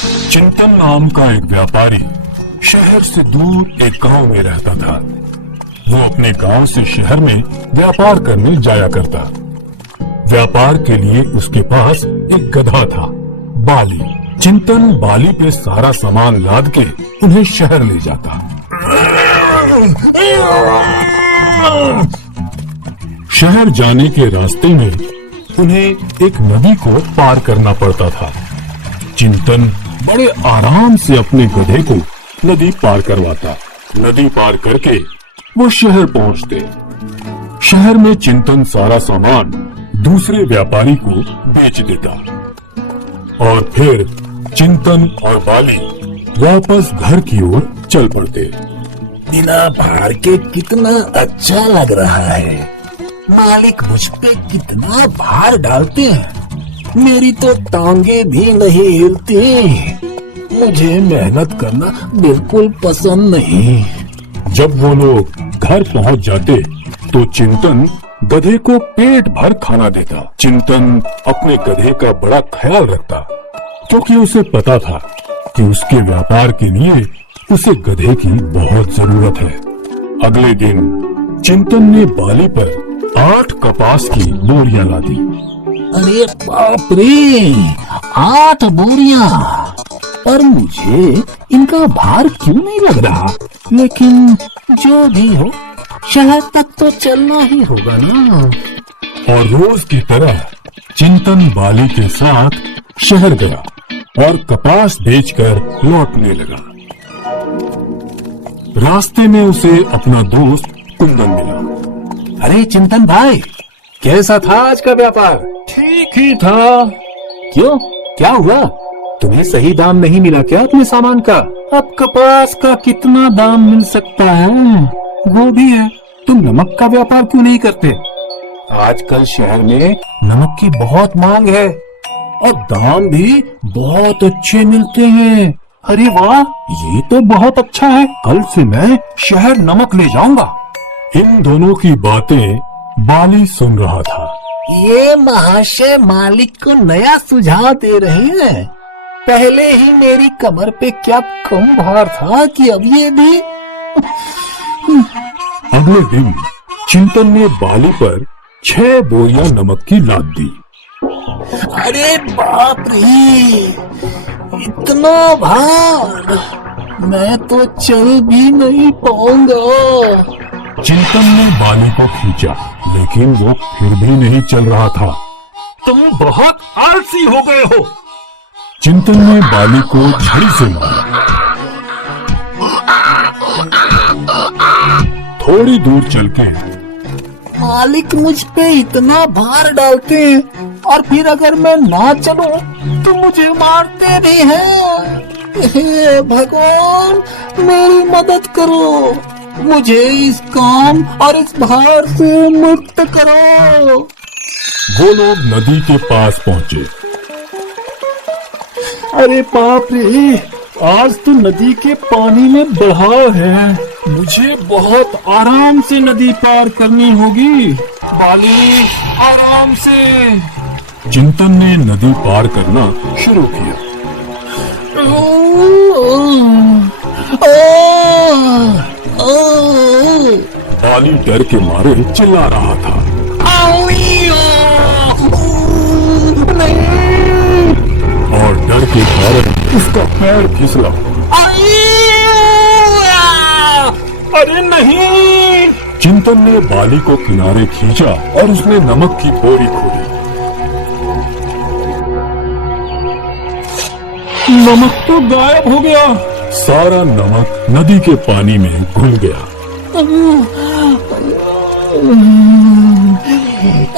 चिंतन नाम का एक व्यापारी शहर से दूर एक गांव में रहता था। वो अपने गांव से शहर में व्यापार करने जाया करता। व्यापार के लिए उसके पास एक गधा था, बाली। चिंतन बाली पे सारा सामान लाद के उन्हें शहर ले जाता। शहर जाने के रास्ते में उन्हें एक नदी को पार करना पड़ता था। चिंतन बड़े आराम से अपने गधे को नदी पार करवाता। नदी पार करके वो शहर पहुंचते। शहर में चिंतन सारा सामान दूसरे व्यापारी को बेच देता और फिर चिंतन और बाली वापस घर की ओर चल पड़ते। बिना भार के कितना अच्छा लग रहा है। मालिक मुझ पे कितना भार डालते हैं। मेरी तो टांगे भी नहीं हिलती। मुझे मेहनत करना बिल्कुल पसंद नहीं। जब वो लोग घर पहुंच जाते तो चिंतन गधे को पेट भर खाना देता। चिंतन अपने गधे का बड़ा ख्याल रखता क्योंकि उसे पता था कि उसके व्यापार के लिए उसे गधे की बहुत जरूरत है। अगले दिन चिंतन ने बाली पर 8 कपास की बोरियां लादी। अरे बाप रे, 8 बोरियां। पर मुझे इनका भार क्यों नहीं लग रहा? लेकिन जो भी हो, शहर तक तो चलना ही होगा ना। और रोज की तरह चिंतन बाली के साथ शहर गया और कपास बेचकर लौटने लगा। रास्ते में उसे अपना दोस्त कुंदन मिला। अरे चिंतन भाई, कैसा था आज का व्यापार? ठीक ही था। क्यों, क्या हुआ? तुम्हें सही दाम नहीं मिला क्या अपने सामान का? अब कपास का कितना दाम मिल सकता है? वो भी है, तुम नमक का व्यापार क्यों नहीं करते? आजकल शहर में नमक की बहुत मांग है और दाम भी बहुत अच्छे मिलते हैं। अरे वाह, ये तो बहुत अच्छा है। कल से मैं शहर नमक ले जाऊंगा। इन दोनों की बातें बाली सुन रहा था। ये महाशय मालिक को नया सुझाव दे रहे हैं। पहले ही मेरी कमर पे क्या कम भार था कि अब ये भी। अगले दिन चिंतन ने बाली पर 6 बोरियां नमक की लाद दी। अरे बाप रे, इतना भार! मैं तो चल भी नहीं पाऊंगा। चिंतन ने बाली को खींचा, लेकिन वो फिर भी नहीं चल रहा था। तुम बहुत आलसी हो गए हो। चिंतन ने बाली को छड़ी से मारा। थोड़ी दूर चल के मालिक मुझ पे इतना भार डालते हैं और फिर अगर मैं ना चलूं तो मुझे मारते भी हैं। हे भगवान, मेरी मदद करो। मुझे इस काम और इस भार से मुक्त करो। वो लोग नदी के पास पहुंचे। अरे बाप रे, आज तो नदी के पानी में बहाव है। मुझे बहुत आराम से नदी पार करनी होगी। बाली, आराम से। चिंतन ने नदी पार करना शुरू किया। बाली डर के मारे चिल्ला रहा था। और डर के कारण उसका पैर फिसला। अरे नहीं! चिंतन ने बाली को किनारे खींचा और उसने नमक की बोरी खोली। नमक तो गायब हो गया। सारा नमक नदी के पानी में घुल गया।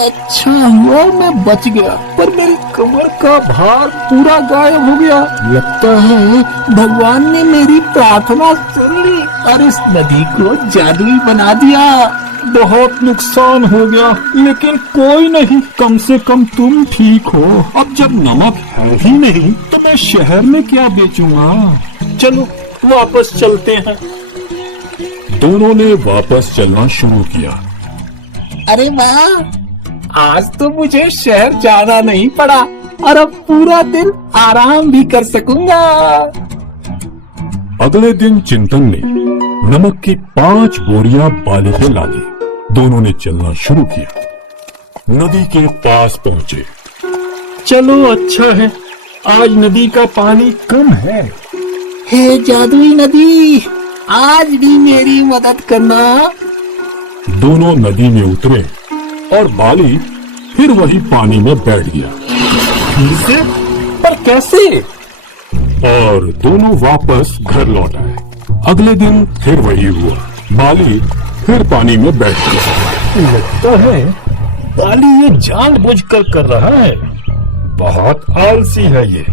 अच्छा हुआ मैं बच गया, पर मेरी कमर का भार पूरा गायब हो गया। लगता है भगवान ने मेरी प्रार्थना सुन ली और इस नदी को जादुई बना दिया। बहुत नुकसान हो गया, लेकिन कोई नहीं, कम से कम तुम ठीक हो। अब जब नमक है ही नहीं तो मैं शहर में क्या बेचूंगा। चलो वापस चलते हैं। दोनों ने वापस चलना शुरू किया। अरे वाह, आज तो मुझे शहर जाना नहीं पड़ा। और अब पूरा दिन आराम भी कर सकूंगा। अगले दिन चिंतन ने नमक की 5 बोरियां बाली पे लादी। दोनों ने चलना शुरू किया। नदी के पास पहुंचे। चलो अच्छा है, आज नदी का पानी कम है। हे जादुई नदी, आज भी मेरी मदद करना। दोनों नदी में उतरे और बाली फिर वही पानी में बैठ गया। फिर से? पर कैसे? और दोनों वापस घर लौट आए। अगले दिन फिर वही हुआ। बाली फिर पानी में बैठ गया। लगता है बाली ये जानबूझकर कर रहा है। बहुत आलसी है ये।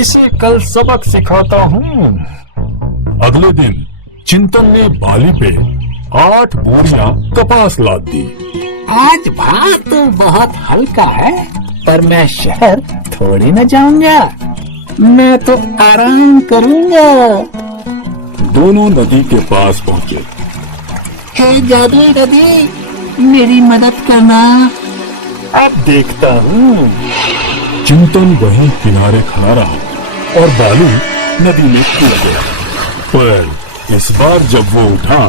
इसे कल सबक सिखाता हूँ। अगले दिन चिंतन ने बाली पे 8 बोरियां कपास लाद दी। आज भार तो बहुत हल्का है, पर मैं शहर थोड़ी न जाऊंगा। मैं तो आराम करूंगा। दोनों नदी के पास पहुंचे। हे जादुई नदी, मेरी मदद करना। अब देखता हूँ। चिंतन वहीं किनारे खड़ा रहा और बालू नदी में कूद गया। पर इस बार जब वो उठा,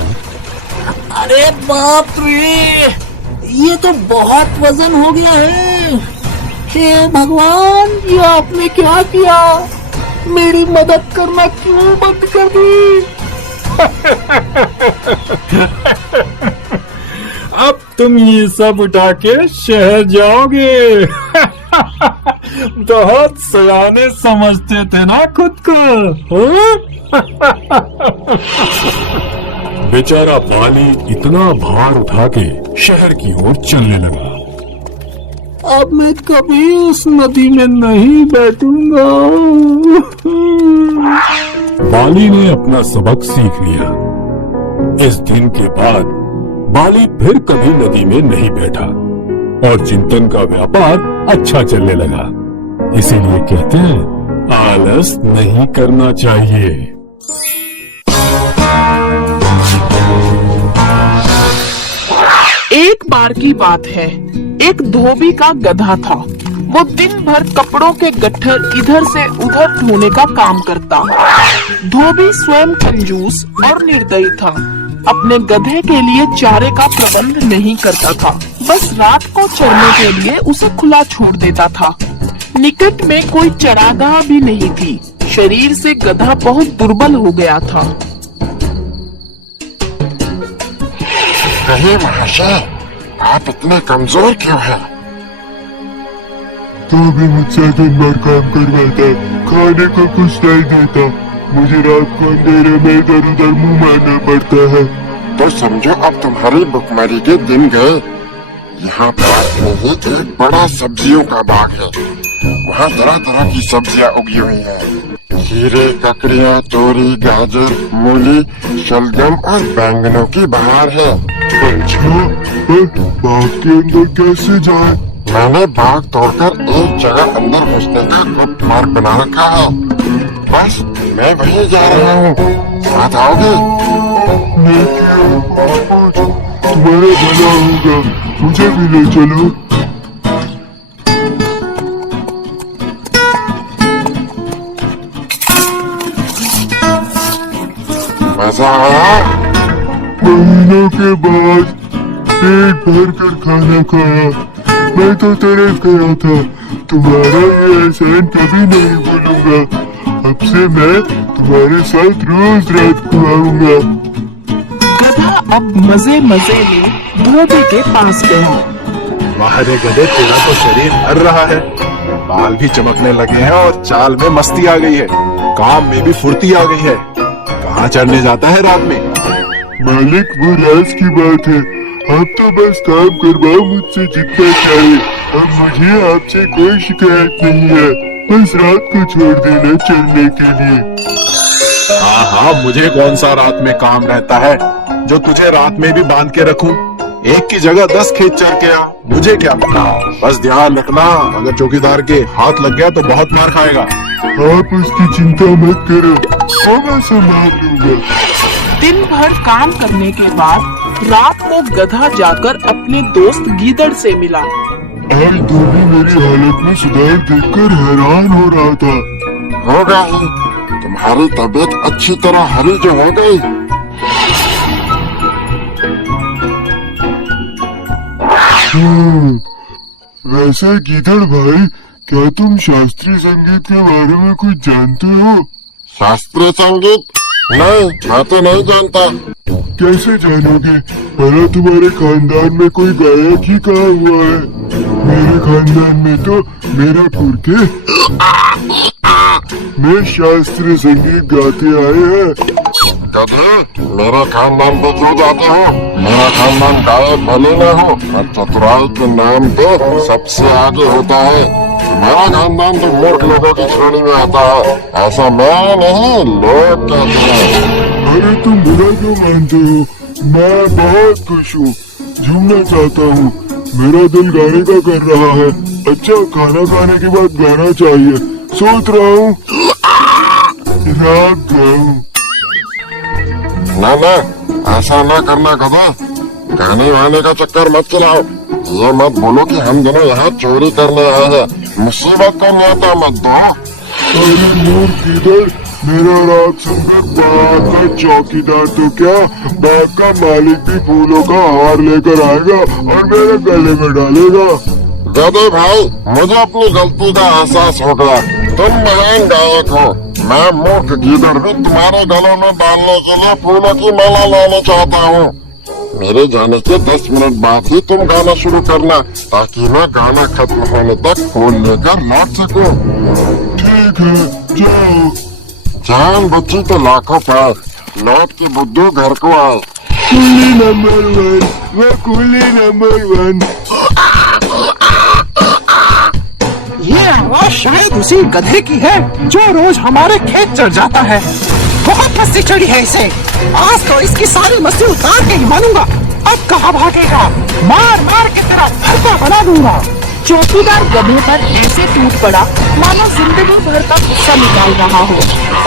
अरे बाप रे, ये तो बहुत वजन हो गया है। हे भगवान, ये आपने क्या किया? मेरी मदद करना क्यों बंद कर दी? अब तुम ये सब उठा के शहर जाओगे। बहुत सयाने समझते थे ना खुद को, हाँ? बेचारा बाली इतना भार उठा के शहर की ओर चलने लगा। अब मैं कभी उस नदी में नहीं बैठूंगा। बाली ने अपना सबक सीख लिया। इस दिन के बाद बाली फिर कभी नदी में नहीं बैठा और चिंतन का व्यापार अच्छा चलने लगा। इसीलिए कहते हैं, आलस नहीं करना चाहिए। एक बार की बात है, एक धोबी का गधा था। वो दिन भर कपड़ों के गट्ठर इधर से उधर ढोने का काम करता। धोबी स्वयं कंजूस और निर्दयी था। अपने गधे के लिए चारे का प्रबंध नहीं करता था, बस रात को चरने के लिए उसे खुला छोड़ देता था। निकट में कोई चरागाह भी नहीं थी। शरीर से गधा बहुत दुर्बल हो गया था। अरे महाशय, आप इतने कमजोर क्यों हैं? तो भी मुझसे दिन भर काम करवाता, खाने को कुछ नहीं देता। मुझे रात को अंधेरे में इधर उधर मुंह मारना पड़ता है। तो समझो अब तुम्हारी भुखमरी के दिन गए। यहाँ पास में ही एक बड़ा सब्जियों का बाग है। वहाँ तरह तरह की सब्जियाँ उगी हुई हैं। खीरे, ककड़ियाँ, तोरी, गाजर, मूली, शलगम और बैंगनों की बहार है। अच्छा, पर बाग के अंदर कैसे जाए? मैंने बाग तोड़कर एक जगह अंदर घुसने का गुप्त मार्ग बना रखा है। बस मैं वहीं जा रहा हूँ, साथ आओगे? तुम्हारा भला होगा, मुझे भी ले चलो। मजा आया? महीनों के बाद पेट भर कर खाना खाया। मैं तो तरस गया था। तुम्हारा ये एहसान कभी नहीं भूलूंगा। अब से मैं तुम्हारे साथ रोज रात को आऊंगा। गधा अब मजे मजे में धोबी के पास गया। वाह रे गधे, तेरा तो शरीर भर रहा है, बाल भी चमकने लगे हैं और चाल में मस्ती आ गई है, काम में भी फुर्ती आ गई है। कहाँ चढ़ने जाता है रात में? मालिक, वो राज की बात है। आप तो बस काम करवाओ मुझसे जितना चाहे। अब मुझे आपसे कोई शिकायत नहीं है। बस रात को छोड़ देना चलने के लिए। हाँ हाँ, मुझे कौन सा रात में काम रहता है जो तुझे रात में भी बांध के रखूं? एक की जगह 10 खेत चर के आ, मुझे क्या पता। बस ध्यान रखना, अगर चौकीदार के हाथ लग गया तो बहुत मार खाएगा। आप उसकी चिंता मत करो, मैं संभाल लूंगा। दिन भर काम करने के बाद रात को गधा जाकर अपने दोस्त गीदड़ से मिला। आज धोबी मेरी हालत में सुधार देखकर हैरान हो रहा था। होगा ही, तुम्हारी तबीयत अच्छी तरह हरी जो हो गई। वैसे गीदड़ भाई, क्या तुम शास्त्रीय संगीत के बारे में कुछ जानते हो? शास्त्रीय संगीत? नहीं, मैं तो नहीं जानता। कैसे जानोगे? भला तुम्हारे खानदान में कोई गायक ही कहाँ हुआ है? मेरे खानदान में तो मेरा पुरखे में शास्त्रीय संगीत गाते आए हैं। गधे, मेरा खानदान पे क्यों जाते हो? मेरा खानदान गायक भले न हो, पर चतुराई के नाम पे सबसे आगे होता है। मेरा खानदान तो मूर्ख लोगों की श्रेणी में आता है। ऐसा मैं नहीं, लोग कहते हैं। अरे तुम बुरा क्यों मानते हो? मैं बहुत खुश हूँ, झूमना चाहता हूँ। मेरा दिल गाने का कर रहा है। अच्छा, खाना खाने के बाद गाना चाहिए। सोच रहा हूँ राग गाऊं। ना, ऐसा ना करना गधा। गाने वाने का चक्कर मत चलाओ। ये मत बोलो कि हम दोनों यहाँ चोरी करने आए हैं। मुसीबत को न्योता मत दो। अरे मूर्ख गीदड़, मेरा राग सुनकर बाग का चौकीदार तो क्या, बाग का मालिक भी फूलों का हार लेकर आएगा और मेरे गले में डालेगा। गधे भाई, मुझे अपनी गलती का एहसास हो गया। तुम महान गायक हो। मैं मूर्ख गीदड़ भी तुम्हारे गलों में डालने के लिए फूलों की माला लाना चाहता हूँ। मेरे जाने के 10 मिनट बाद ही तुम गाना शुरू करना, ताकि मैं गाना खत्म होने तक फूल लेकर लौट सकूं। ठीक है, जाओ। जान बच्ची तो लाखों पाए, लौट की बुद्धू घर को आए। कूली नंबर 1, मैं कूली नंबर 1। ये आवाज शायद उसी गधे की है जो रोज हमारे खेत चढ़ जाता है। बहुत मस्ती चढ़ी है इसे। आज तो इसकी सारी मस्ती उतार के ही मानूंगा। अब कहाँ भागेगा? मार मार के तेरा भरता बना दूंगा। चौकीदार गधे पर ऐसे टूट पड़ा मानो जिंदगी भर का गुस्सा निकाल रहा हो।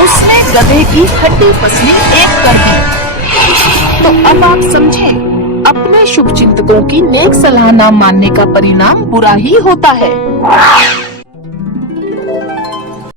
उसने गधे की हड्डी पसली एक कर दी। तो अब आप समझे, अपने शुभ चिंतकों की नेक सलाह न मानने का परिणाम बुरा ही होता है।